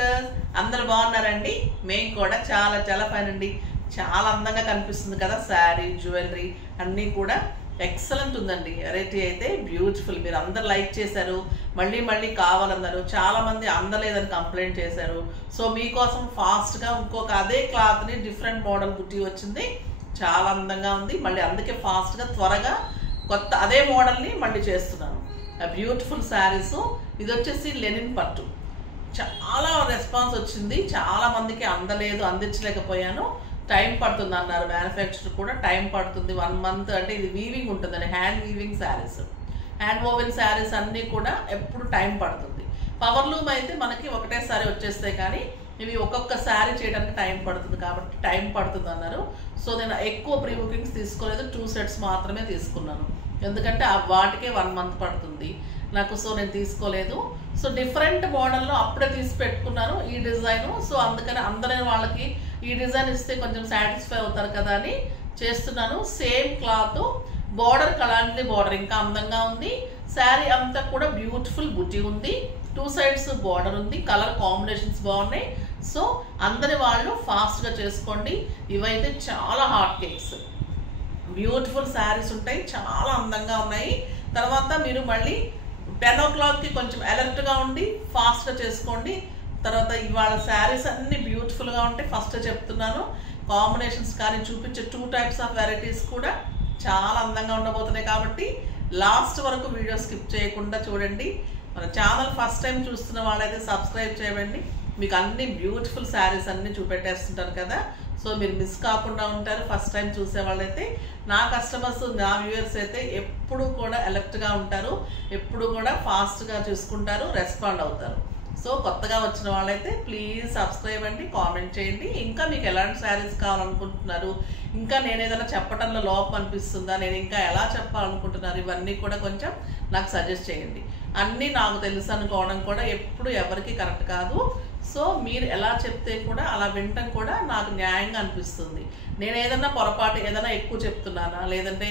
Sisters అందరూ బాగున్నారండి. మేము కూడా చాలా చాలా ఫైన్ అండి. చాలా అందంగా కనిపిస్తుంది కదా శారీ, జ్యువెలరీ అన్నీ కూడా ఎక్సలెంట్ ఉందండి. వెరైటీ అయితే బ్యూటిఫుల్. మీరు అందరు లైక్ చేశారు, మళ్ళీ మళ్ళీ కావాలన్నారు. చాలా మంది అందలేదని కంప్లైంట్ చేశారు. సో మీకోసం ఫాస్ట్గా ఇంకొక అదే క్లాత్ని డిఫరెంట్ మోడల్ బుట్టి వచ్చింది. చాలా అందంగా ఉంది. మళ్ళీ అందుకే ఫాస్ట్గా త్వరగా కొత్త అదే మోడల్ని మళ్ళీ చేస్తున్నాను. బ్యూటిఫుల్ శారీస్. ఇది వచ్చేసి లెనిన్ పట్టు. చాలా రెస్పాన్స్ వచ్చింది. చాలా మందికి అందలేదు, అందించలేకపోయాను. టైం పడుతుంది అన్నారు మ్యానుఫ్యాక్చర్ కూడా. టైం పడుతుంది 1 month. అంటే ఇది వీవింగ్ ఉంటుందండి, hand weaving saris. Hand woven saris అన్నీ కూడా ఎప్పుడు టైం పడుతుంది. పవర్ లూమ్ అయితే మనకి ఒకటేసారి వచ్చేస్తాయి, కానీ ఇవి ఒక్కొక్క శారీ చేయడానికి టైం పడుతుంది కాబట్టి టైం పడుతుంది అన్నారు. సో నేను ఎక్కువ ప్రీ బుకింగ్స్ తీసుకోలేదు, 2 sets మాత్రమే తీసుకున్నాను. ఎందుకంటే వాటికే 1 month పడుతుంది నాకు. సో నేను తీసుకోలేదు. సో డిఫరెంట్ మోడల్లో అప్పుడే తీసి పెట్టుకున్నాను ఈ డిజైన్. సో అందుకని అందరైన వాళ్ళకి ఈ డిజైన్ ఇస్తే కొంచెం సాటిస్ఫై అవుతారు కదా అని చేస్తున్నాను. సేమ్ క్లాత్, బార్డర్ కలాంటి బార్డర్ ఇంకా అందంగా ఉంది. శారీ అంతా కూడా బ్యూటిఫుల్ బుట్టి ఉంది. 2 sides బార్డర్ ఉంది. కలర్ కాంబినేషన్స్ బాగున్నాయి. సో అందరి వాళ్ళు ఫాస్ట్గా చేసుకోండి. ఇవైతే చాలా హాట్ కేక్స్, బ్యూటిఫుల్ శారీస్ ఉంటాయి, చాలా అందంగా ఉన్నాయి. తర్వాత మీరు మళ్ళీ 10 o'clockకి కొంచెం అలర్ట్గా ఉండి ఫాస్ట్గా చేసుకోండి. తర్వాత ఇవాళ శారీస్ అన్ని బ్యూటిఫుల్గా ఉంటాయి. ఫస్ట్ చెప్తున్నాను, కాంబినేషన్స్ కానీ చూపించే 2 types ఆఫ్ వెరైటీస్ కూడా చాలా అందంగా ఉండబోతున్నాయి. కాబట్టి లాస్ట్ వరకు వీడియో స్కిప్ చేయకుండా చూడండి. మన ఛానల్ ఫస్ట్ టైం చూస్తున్న వాళ్ళైతే సబ్స్క్రైబ్ చేయండి. మీకు అన్ని బ్యూటిఫుల్ శారీస్ అన్నీ చూపెట్టేస్తుంటారు కదా. సో మీరు మిస్ కాకుండా ఉంటారు. ఫస్ట్ టైం చూసే వాళ్ళైతే, నా కస్టమర్స్, నా వ్యూవర్స్ అయితే ఎప్పుడు కూడా అలర్ట్గా ఉంటారు, ఎప్పుడు కూడా ఫాస్ట్గా చూసుకుంటారు, రెస్పాండ్ అవుతారు. సో కొత్తగా వచ్చిన వాళ్ళైతే ప్లీజ్ సబ్స్క్రైబ్ అండి, కామెంట్ చేయండి. ఇంకా మీకు ఎలాంటి శారీస్ కావాలనుకుంటున్నారు, ఇంకా నేను ఏదైనా చెప్పడంలో లోపం అనిపిస్తుందా, నేను ఇంకా ఎలా చెప్పాలనుకుంటున్నారు, ఇవన్నీ కూడా కొంచెం నాకు సజెస్ట్ చేయండి. అన్నీ నాకు తెలుసు అనుకోవడం కూడా ఎప్పుడు ఎవరికి కరెక్ట్ కాదు. సో మీరు ఎలా చెప్తే కూడా అలా వినటం కూడా నాకు న్యాయంగా అనిపిస్తుంది. నేను ఏదన్నా పొరపాటు ఏదైనా ఎక్కువ చెప్తున్నానా, లేదంటే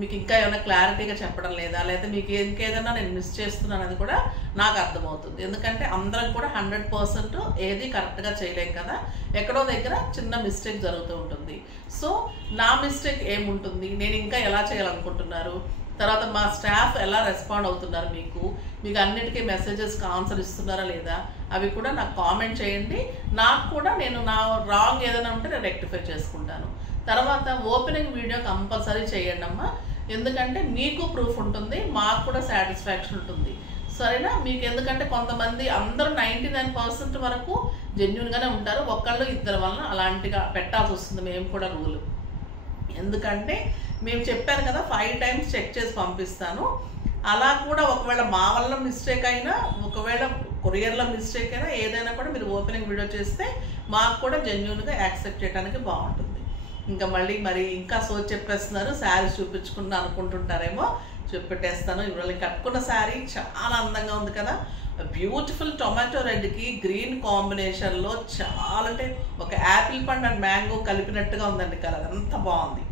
మీకు ఇంకా ఏమైనా క్లారిటీగా చెప్పడం లేదా, లేదా మీకు ఇంకేదన్నా నేను మిస్ చేస్తున్నాను అది కూడా నాకు అర్థమవుతుంది. ఎందుకంటే అందరం కూడా 100% ఏది కరెక్ట్గా చేయలేం కదా. ఎక్కడో దగ్గర చిన్న మిస్టేక్ జరుగుతూ ఉంటుంది. సో నా మిస్టేక్ ఏముంటుంది, నేను ఇంకా ఎలా చేయాలనుకుంటున్నారు, తర్వాత మా స్టాఫ్ ఎలా రెస్పాండ్ అవుతున్నారు, మీకు అన్నిటికీ మెసేజెస్కి ఆన్సర్ ఇస్తున్నారా లేదా, అవి కూడా నాకు కామెంట్ చేయండి. నాకు కూడా నేను నా రాంగ్ ఏదైనా ఉంటే నేను రెక్టిఫై చేసుకుంటాను. తర్వాత ఓపెనింగ్ వీడియో కంపల్సరీ చేయండి అమ్మా. ఎందుకంటే మీకు ప్రూఫ్ ఉంటుంది, మాకు కూడా సాటిస్ఫాక్షన్ ఉంటుంది. సరేనా? మీకు ఎందుకంటే కొంతమంది అందరూ 99% వరకు జెన్యూన్గానే ఉంటారు. ఒకళ్ళు ఇద్దరు వలన అలాంటిగా పెట్టాల్సి వస్తుంది. మేము కూడా రూల్. ఎందుకంటే మేము చెప్పాను కదా 5 times చెక్ చేసి పంపిస్తాను. అలా కూడా ఒకవేళ మా వల్ల మిస్టేక్ అయినా, ఒకవేళ కొరియర్లో మిస్టేక్ అయినా, ఏదైనా కూడా మీరు ఓపెనింగ్ వీడియో చేస్తే మాకు కూడా జెన్యూన్గా యాక్సెప్ట్ చేయడానికి బాగుంటుంది. ఇంకా మళ్ళీ ఇంకా చెప్పేస్తున్నారు, శారీస్ చూపించుకున్నా అనుకుంటుంటారేమో, చూపెట్టేస్తాను. ఇవాళ కట్టుకున్న శారీ చాలా అందంగా ఉంది కదా. బ్యూటిఫుల్ టొమాటో రెడ్కి గ్రీన్ కాంబినేషన్లో చాలా, అంటే ఒక యాపిల్ పండు అండ్ మ్యాంగో కలిపినట్టుగా ఉందండి కలర్. అంత బాగుంది,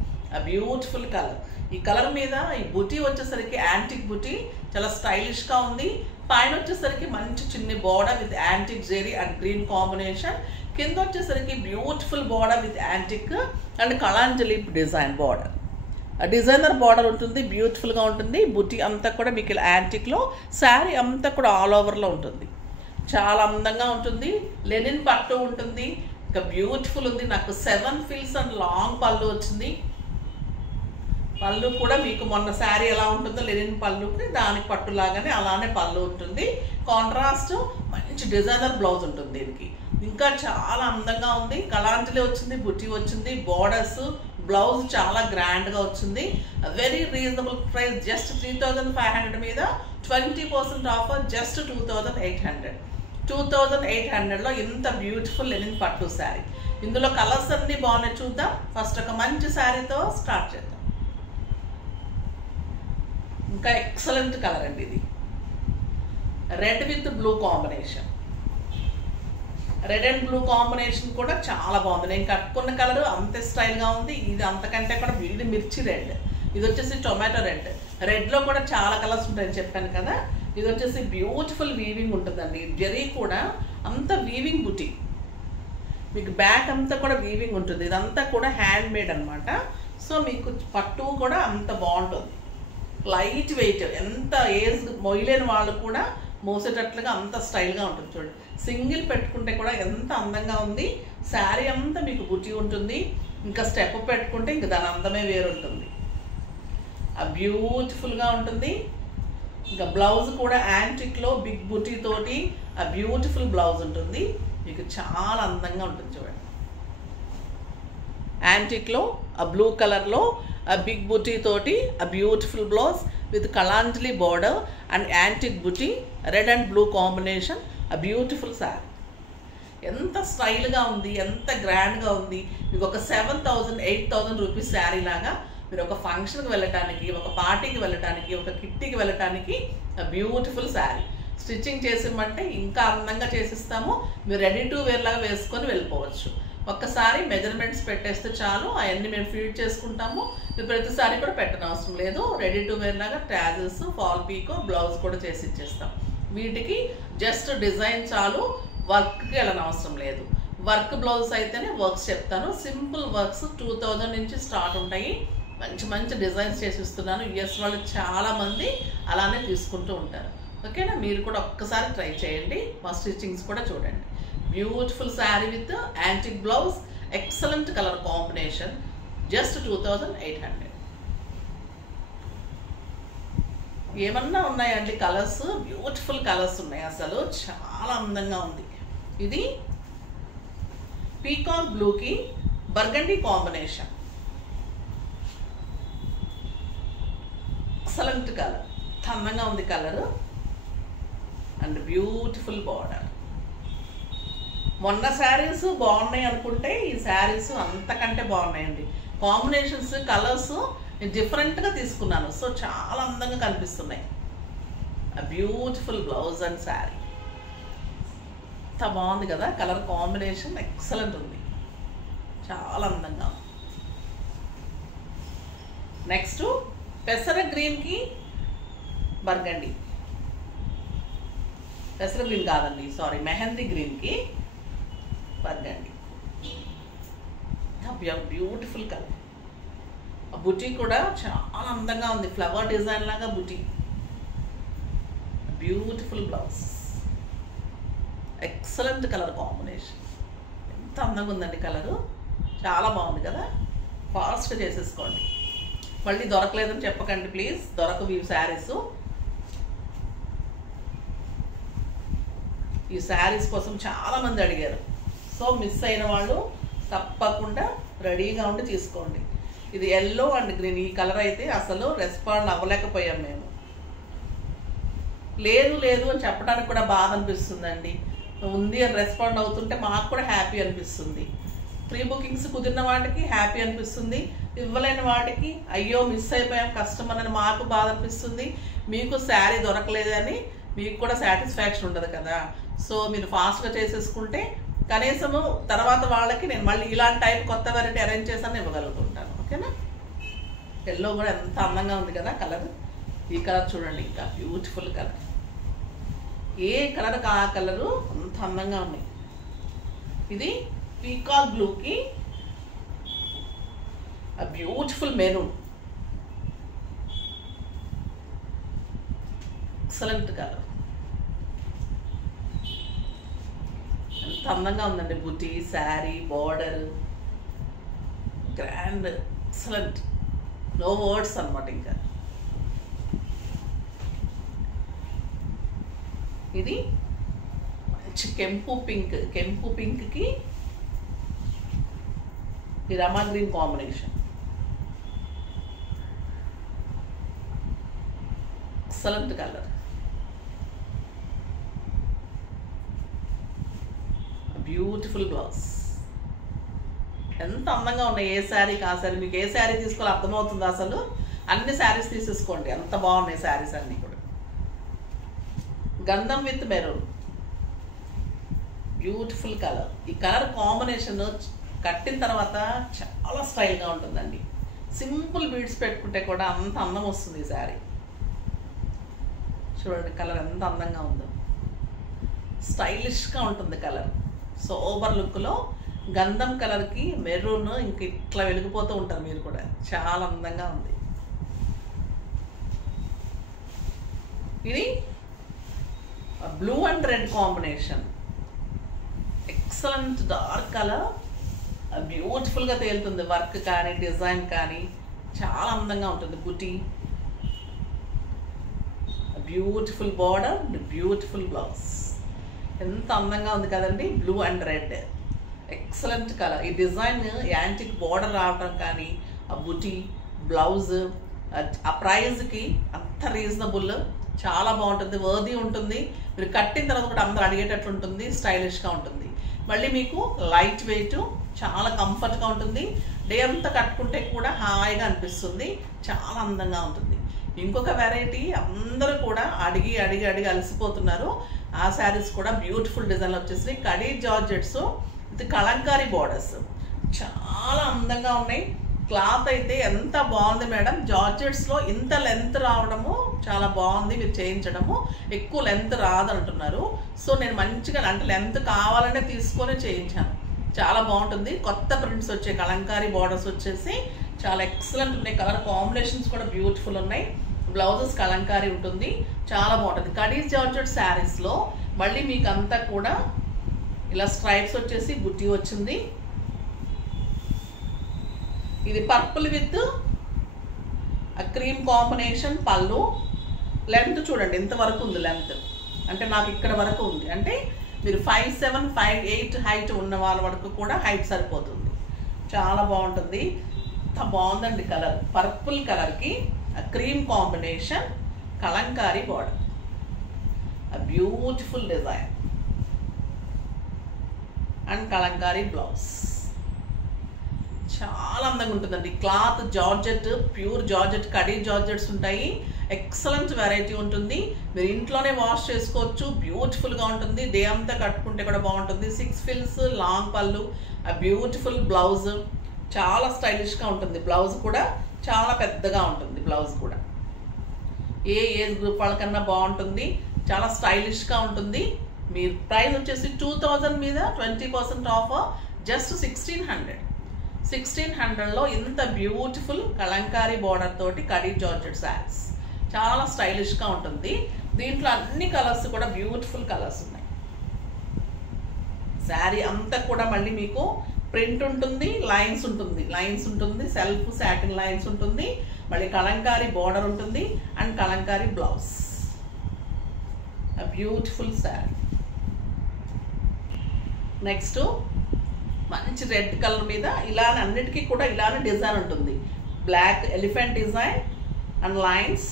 బ్యూటిఫుల్ కలర్. ఈ కలర్ మీద ఈ బుటీ వచ్చేసరికి యాంటిక్ బుటీ, చాలా స్టైలిష్గా ఉంది. పైన వచ్చేసరికి మంచి చిన్ని border with antique zari and green combination. కింద వచ్చేసరికి beautiful border with antique and Kalanjali design border. Designer border ఉంటుంది, బ్యూటిఫుల్గా ఉంటుంది. బుటీ అంతా కూడా మీకు ఇలా యాంటిక్లో, శారీ అంతా కూడా ఆల్ ఓవర్లో ఉంటుంది. చాలా అందంగా ఉంటుంది. లెనిన్ పట్టు ఉంటుంది. ఇంకా బ్యూటిఫుల్ ఉంది. నాకు 7 frills అండ్ లాంగ్ పళ్ళు వచ్చింది. పళ్ళు కూడా మీకు మొన్న శారీ ఎలా ఉంటుందో లెనిన్ పళ్ళుకి దానికి పట్టులాగానే అలానే పళ్ళు ఉంటుంది. కాంట్రాస్ట్ మంచి డిజైనర్ బ్లౌజ్ ఉంటుంది దీనికి. ఇంకా చాలా అందంగా ఉంది. కళాంజలి వచ్చింది, బుట్టి వచ్చింది, బోర్డర్స్, బ్లౌజ్ చాలా గ్రాండ్గా వచ్చింది. వెరీ రీజనబుల్ ప్రైస్, జస్ట్ 3500 మీద 20% ఆఫర్, జస్ట్ 2800. 2800లో ఇంత బ్యూటిఫుల్ లెనిన్ పట్టు శారీ. ఇందులో కలర్స్ అన్నీ బాగున్నాయి. చూద్దాం. ఫస్ట్ ఒక మంచి శారీతో స్టార్ట్ చేద్దాం. ఇంకా ఎక్సలెంట్ కలర్ అండి ఇది. Red with blue combination. Red and blue combination కూడా చాలా బాగుంది. నేను కట్టుకున్న కలర్ అంతే స్టైల్గా ఉంది. ఇది అంతకంటే కూడా ఇది మిర్చి రెడ్, ఇది వచ్చేసి టొమాటో రెడ్. రెడ్లో కూడా చాలా కలర్స్ ఉంటాయని చెప్పాను కదా. ఇది వచ్చేసి బ్యూటిఫుల్ వీవింగ్ ఉంటుందండి. జరీ కూడా అంత వీవింగ్ బుటీ, మీకు బ్యాక్ అంతా కూడా వీవింగ్ ఉంటుంది. ఇదంతా కూడా హ్యాండ్ మేడ్ అనమాట. సో మీకు పట్టు కూడా అంత బాగుంటుంది, లైట్ వెయిట్, ఎంత ఏజ్ మొయ్యలేని వాళ్ళు కూడా మోసేటట్లుగా అంత స్టైల్గా ఉంటుంది. చూడండి, సింగిల్ పెట్టుకుంటే కూడా ఎంత అందంగా ఉంది. శారీ అంతా మీకు బుటీ ఉంటుంది, ఇంకా స్టెప్ పెట్టుకుంటే ఇంకా దాని అందమే వేరుంటుంది. బ్యూటిఫుల్గా ఉంటుంది. ఇంకా బ్లౌజ్ కూడా యాంటిక్లో బిగ్ బుటీ తోటి బ్యూటిఫుల్ బ్లౌజ్ ఉంటుంది, మీకు చాలా అందంగా ఉంటుంది. చూడండి, యాంటిక్లో బ్లూ కలర్లో బిగ్ బుటీ తోటి బ్యూటిఫుల్ బ్లౌజ్ విత్ కలాంజలి border and antique buti, red and blue combination, beautiful sari. ఎంత స్టైల్గా ఉంది, ఎంత గ్రాండ్గా ఉంది. మీకు ఒక 7,000 8,000 రూపీస్ శారీ లాగా మీరు ఒక ఫంక్షన్కి వెళ్ళటానికి, ఒక పార్టీకి వెళ్ళటానికి, ఒక కిట్టీకి వెళ్ళటానికి బ్యూటిఫుల్ శారీ. స్టిచ్చింగ్ చేసిమంటే ఇంకా అందంగా చేసిస్తాము. మీరు రెడీ టు వేర్ లాగా వేసుకొని వెళ్ళిపోవచ్చు. ఒక్కసారి మెజర్మెంట్స్ పెట్టేస్తే చాలు, అవన్నీ మేము ఫీడ్ చేసుకుంటాము. మీరు ప్రతిసారి కూడా పెట్టనవసరం లేదు. రెడీ టు వేర్ లాగా ట్యాజెస్, ఫాల్ పీకో, బ్లౌజ్ కూడా చేసి ఇచ్చేస్తాం. వీటికి జస్ట్ డిజైన్ చాలు, వర్క్కి వెళ్ళనవసరం లేదు. వర్క్ బ్లౌజ్ అయితేనే వర్క్స్ చెప్తాను. సింపుల్ వర్క్స్ 2,000 నుంచి స్టార్ట్ ఉంటాయి. మంచి మంచి డిజైన్స్ చేసి ఇస్తున్నాను. యూఎస్ వాళ్ళు చాలామంది అలానే తీసుకుంటూ ఉంటారు. ఓకేనా, మీరు కూడా ఒక్కసారి ట్రై చేయండి. మా స్టిచ్చింగ్స్ కూడా చూడండి. Beautiful sari with antique blouse, excellent colour combination, just 2,800. ఏమన్నా ఉన్నాయండి కలర్స్, బ్యూటిఫుల్ కలర్స్ ఉన్నాయి, అసలు చాలా అందంగా ఉంది. ఇది పీకాక్ బ్లూకి బర్గండీ కాంబినేషన్, ఎక్సలెంట్ కలర్, అందంగా ఉంది కలర్ అండ్ బ్యూటిఫుల్ బార్డర్. మొన్న శారీస్ బాగున్నాయి అనుకుంటే ఈ శారీస్ అంతకంటే బాగున్నాయండి. కాంబినేషన్స్, కలర్స్ డిఫరెంట్గా తీసుకున్నాను. సో చాలా అందంగా కనిపిస్తున్నాయి. బ్యూటిఫుల్ బ్లౌజ్ అండ్ శారీ, ఎంత బాగుంది కదా. కలర్ కాంబినేషన్ ఎక్సలెంట్ ఉంది, చాలా అందంగా ఉంది. నెక్స్ట్ పెసర గ్రీన్కి బర్గండి, పెసర గ్రీన్ కాదండి, సారీ, మెహందీ గ్రీన్కి బర్గండి. Beautiful colour. బుటీ కూడా చాలా అందంగా ఉంది, ఫ్లవర్ డిజైన్ లాగా బుటీ. Beautiful blouse, excellent colour combination, ఎంత అందంగా ఉందండి కలరు, చాలా బాగుంది కదా. ఫాస్ట్గా చేసేసుకోండి, మళ్ళీ దొరకలేదని చెప్పకండి ప్లీజ్. దొరకవు ఈ శారీస్. ఈ శారీస్ కోసం చాలామంది అడిగారు. సో మిస్ అయిన వాళ్ళు తప్పకుండా రెడీగా ఉండి తీసుకోండి. ఇది ఎల్లో అండ్ గ్రీన్, ఈ కలర్ అయితే అసలు రెస్పాండ్ అవ్వలేకపోయాం మేము. లేదు లేదు అని చెప్పడానికి కూడా బాధ అనిపిస్తుందండి. ఉంది అని రెస్పాండ్ అవుతుంటే మాకు కూడా హ్యాపీ అనిపిస్తుంది. ప్రీ బుకింగ్స్ కుదిరిన వాటికి హ్యాపీ అనిపిస్తుంది, ఇవ్వలేని వాటికి అయ్యో మిస్ అయిపోయాం కస్టమర్ అని మాకు బాధ అనిపిస్తుంది. మీకు శారీ దొరకలేదని మీకు కూడా సాటిస్ఫాక్షన్ ఉండదు కదా. సో మీరు ఫాస్ట్గా చేసేసుకుంటే కనీసము తర్వాత వాళ్ళకి నేను మళ్ళీ ఇలాంటి టైప్ కొత్త వెరైటీ అరేంజ్ చేసాను ఇవ్వగలుగుతుంటాను. ఓకేనా. ఎల్లో కూడా ఎంత అందంగా ఉంది కదా కలర్. ఈ కలర్ చూడండి, ఇంకా బ్యూటిఫుల్ కలర్. ఏ కలర్ ఆ కలరు అంత అందంగా ఉన్నాయి. ఇది పీకాక్ బ్లూకి బ్యూటిఫుల్ మెరూన్, ఎక్సలెంట్ కలర్, ఎంత అందంగా ఉందండి. Buti, sari, border, grand, excellent, no words అన్నమాట. ఇంకా ఇది మంచి కెంపు పింక్, కెంపు పింక్కి ఈ Rama green combination, excellent colour, beautiful blouse. ఎంత అందంగా ఉన్నాయి. ఏ శారీకి ఆ శారీ, మీకు ఏ శారీ తీసుకోవాలి అర్థమవుతుంది. అసలు అన్ని శారీస్ తీసేసుకోండి, ఎంత బాగున్నాయి శారీస్ అన్నీ కూడా. గంధం విత్ మెరూన్, బ్యూటిఫుల్ కలర్. ఈ కలర్ కాంబినేషన్ కట్టిన తర్వాత చాలా స్టైల్గా ఉంటుందండి. సింపుల్ బీడ్స్ పెట్టుకుంటే కూడా అంత అందం వస్తుంది ఈ శారీ. చూడండి కలర్ ఎంత అందంగా ఉందో, స్టైలిష్గా ఉంటుంది కలర్. సోబర్ లుక్లో గంధం కలర్కి మెరూన్ ఇంక ఇట్లా వెలిగిపోతూ ఉంటారు మీరు కూడా. చాలా అందంగా ఉంది. ఇది blue and red combination, excellent dark colour, బ్యూటిఫుల్గా తేలుతుంది. వర్క్ కానీ డిజైన్ కానీ చాలా అందంగా ఉంటుంది. బుటీ, బ్యూటిఫుల్ బార్డర్, బ్యూటిఫుల్ బ్లౌజ్. ఎంత అందంగా ఉంది కదండి. Blue and red excellent colour. ఈ డిజైన్ యాంటిక్ బార్డర్ రావడం కానీ, ఆ బుటీ బ్లౌజ్, ఆ ప్రైజ్కి అంత రీజనబుల్, చాలా బాగుంటుంది. వర్దీ ఉంటుంది. మీరు కట్టిన తర్వాత కూడా అందరూ అడిగేటట్లు ఉంటుంది. స్టైలిష్గా ఉంటుంది. మళ్ళీ మీకు లైట్ వెయిట్, చాలా కంఫర్ట్గా ఉంటుంది. డే అంతా కట్టుకుంటే కూడా హాయిగా అనిపిస్తుంది. చాలా అందంగా ఉంటుంది. ఇంకొక వెరైటీ అందరూ కూడా అడిగి అడిగి అడిగి అలసిపోతున్నారు. ఆ శారీస్ కూడా బ్యూటిఫుల్ డిజైన్లు వచ్చేసి khadi georgettes with Kalamkari borders చాలా అందంగా ఉన్నాయి. క్లాత్ అయితే ఎంత బాగుంది మేడం. జార్జెట్స్లో ఇంత లెంత్ రావడము చాలా బాగుంది. మీరు చేయించడము ఎక్కువ లెంత్ రాదంటున్నారు. సో నేను మంచిగా అంటే లెంత్ కావాలనే తీసుకొని చేయించాను. చాలా బాగుంటుంది. కొత్త ప్రింట్స్ వచ్చాయి. కలంకారీ బార్డర్స్ వచ్చేసి చాలా ఎక్సలెంట్ ఉన్నాయి. కలర్ కాంబినేషన్స్ కూడా బ్యూటిఫుల్ ఉన్నాయి. బ్లౌజెస్ కలంకారీ ఉంటుంది. చాలా బాగుంటుంది. కడీస్ జార్జెట్ శారీస్లో మళ్ళీ మీకు అంతా కూడా ఇలా స్ట్రైప్స్ వచ్చేసి బుట్టి వచ్చింది. ఇది పర్పుల్ విత్ క్రీమ్ కాంబినేషన్ పళ్ళు. లెంత్ చూడండి ఎంతవరకు ఉంది. లెంత్ అంటే నాకు ఇక్కడ వరకు ఉంది. అంటే మీరు 5'7", 5'8" హైట్ ఉన్న వాళ్ళ వరకు కూడా హైట్ సరిపోతుంది. చాలా బాగుంటుంది. అంత బాగుందండి కలర్. పర్పుల్ కలర్కి cream combination Kalamkari border, beautiful design and kalamkari blouse. చాలా అందంగా ఉంటుందండి. Cloth georgette, pure georgette, khadi georgettes ఉంటాయి. ఎక్సలెంట్ వెరైటీ ఉంటుంది. మీరు ఇంట్లోనే వాష్ చేసుకోవచ్చు. బ్యూటిఫుల్గా ఉంటుంది. డే అంతా కట్టుకుంటే కూడా బాగుంటుంది. 6 ఫిల్స్ లాంగ్ పళ్ళు, ఆ బ్యూటిఫుల్ బ్లౌజ్ చాలా స్టైలిష్గా ఉంటుంది. బ్లౌజ్ కూడా చాలా పెద్దగా ఉంటుంది. బ్లౌజ్ కూడా ఏ ఏజ్ గ్రూప్ వాళ్ళకన్నా బాగుంటుంది. చాలా స్టైలిష్గా ఉంటుంది. మీ ప్రైస్ వచ్చేసి 2000 మీద 20% ఆఫ్, జస్ట్ 1600. 1600లో ఇంత బ్యూటిఫుల్ కలంకారీ బార్డర్ తోటి కడీ జార్జెట్ శారీస్ చాలా స్టైలిష్గా ఉంటుంది. దీంట్లో అన్ని కలర్స్ కూడా బ్యూటిఫుల్ కలర్స్ ఉన్నాయి. శారీ అంతా కూడా మళ్ళీ మీకు ప్రింట్ ఉంటుంది, లైన్స్ ఉంటుంది, సెల్ఫ్ సాటిన్ లైన్స్ ఉంటుంది, మళ్ళీ కలంకారీ బార్డర్ ఉంటుంది and kalamkari blouse. Beautiful sari. Next మంచి రెడ్ కలర్ మీద ఇలానే అన్నిటికీ కూడా ఇలానే డిజైన్ ఉంటుంది. Black elephant design and lines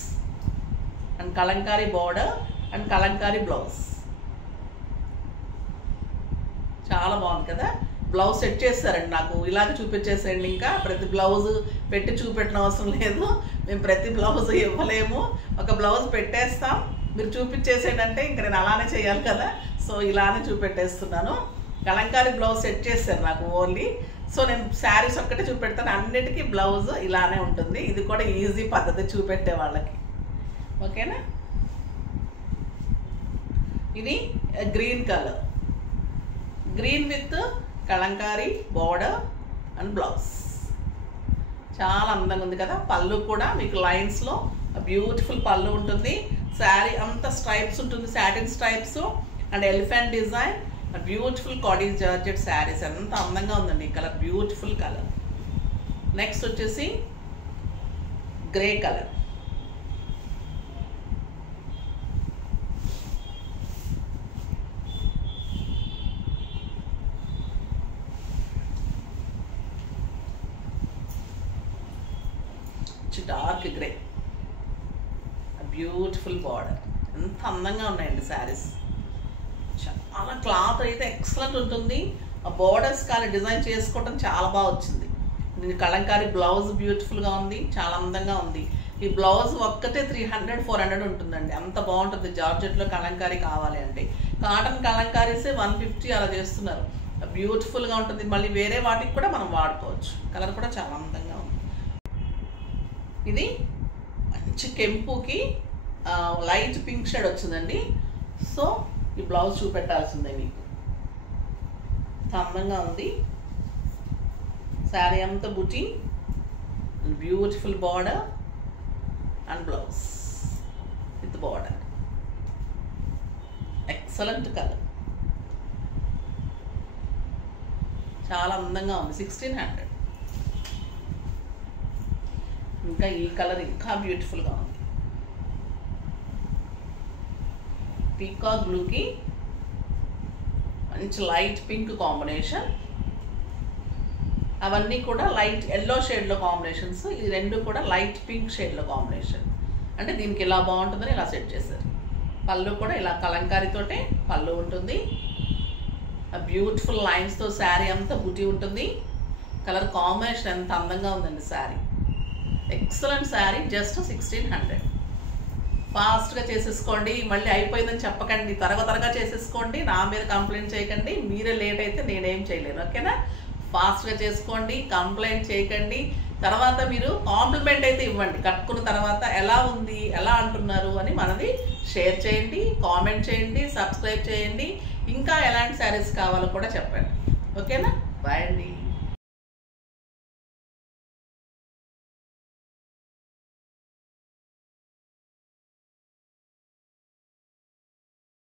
and kalamkari border and kalamkari blouse. చాలా బాగుంది కదా. బ్లౌజ్ సెట్ చేస్తారండి. నాకు ఇలాగే చూపించేసేయండి. ఇంకా ప్రతి బ్లౌజ్ పెట్టి చూపెట్టడం అవసరం లేదు. మేము ప్రతి బ్లౌజ్ ఇవ్వలేము. ఒక బ్లౌజ్ పెట్టేస్తాం, మీరు చూపించేసేయండి అంటే ఇంకా నేను అలానే చేయాలి కదా. సో ఇలానే చూపెట్టేస్తున్నాను. కలంకారీ బ్లౌజ్ సెట్ చేశారు నాకు ఓన్లీ. సో నేను శారీస్ ఒక్కటే చూపెడతాను. అన్నిటికీ బ్లౌజ్ ఇలానే ఉంటుంది. ఇది కూడా ఈజీ పద్ధతి చూపెట్టే వాళ్ళకి. ఓకేనా. ఇది green colour, green with Kalamkari border and blouse. చాలా అందంగా ఉంది కదా. పళ్ళు కూడా మీకు లైన్స్లో బ్యూటిఫుల్ పళ్ళు ఉంటుంది. శారీ అంతా స్ట్రైప్స్ ఉంటుంది, satin stripes and elephant design, beautiful khadi georgette saris. ఎంత అందంగా ఉందండి ఈ కలర్. Beautiful colour. నెక్స్ట్ వచ్చేసి grey colour. Dark grey, beautiful border. ఎంత అందంగా ఉన్నాయండి శారీస్. చాలా క్లాత్ అయితే ఎక్సలెంట్ ఉంటుంది. ఆ బార్డర్స్ కానీ డిజైన్ చేసుకోవటం చాలా బాగా వచ్చింది. దీని కలంకారీ బ్లౌజ్ బ్యూటిఫుల్గా ఉంది, చాలా అందంగా ఉంది. ఈ బ్లౌజ్ ఒక్కటే 300-400 ఉంటుందండి. అంత బాగుంటుంది. జార్జెట్లో కలంకారీ కావాలి అంటే. కాటన్ కలంకారీసే 150 అలా చేస్తున్నారు. బ్యూటిఫుల్గా ఉంటుంది. మళ్ళీ వేరే వాటికి కూడా మనం వాడుకోవచ్చు. కలర్ కూడా చాలా అందంగా ఉంది. ఇది మంచి కెంపుకి లైట్ పింక్ షేడ్ వచ్చిందండి. సో ఈ బ్లౌజ్ చూపెట్టాల్సిందే మీకు. అందంగా ఉంది. శారీ అంతా బుటీ, beautiful border and blouse with border. Excellent colour, చాలా అందంగా ఉంది. 1600. ఇంకా ఈ కలర్ ఇంకా బ్యూటిఫుల్గా ఉంది. పీకాక్ బ్లూకి మంచి లైట్ పింక్ కాంబినేషన్. అవన్నీ కూడా లైట్ ఎల్లో షేడ్లో కాంబినేషన్స్. ఇది రెండు కూడా లైట్ పింక్ షేడ్లో కాంబినేషన్. అంటే దీనికి ఇలా బాగుంటుందని ఇలా సెట్ చేశారు. పళ్ళు కూడా ఇలా కలంకారీతోటే పళ్ళు ఉంటుంది. బ్యూటిఫుల్ లైన్స్తో శారీ అంతా బుటీ ఉంటుంది. కలర్ కాంబినేషన్ ఎంత అందంగా ఉందండి శారీ. ఎక్సలెంట్ శారీ. జస్ట్ 1600. ఫాస్ట్గా చేసేసుకోండి. మళ్ళీ అయిపోయిందని చెప్పకండి, త్వరగా చేసేసుకోండి. నా మీద కంప్లైంట్ చేయకండి. మీరే లేట్ అయితే నేనేం చేయలేను. ఓకేనా? ఫాస్ట్గా చేసుకోండి, కంప్లైంట్ చేయకండి. తర్వాత మీరు కాంప్లిమెంట్ అయితే ఇవ్వండి. కట్టుకున్న తర్వాత ఎలా ఉంది, ఎలా అంటున్నారు అని మనది షేర్ చేయండి, కామెంట్ చేయండి, సబ్స్క్రైబ్ చేయండి. ఇంకా ఎలాంటి శారీస్ కావాలో కూడా చెప్పండి. ఓకేనా? బాయ్ అండి.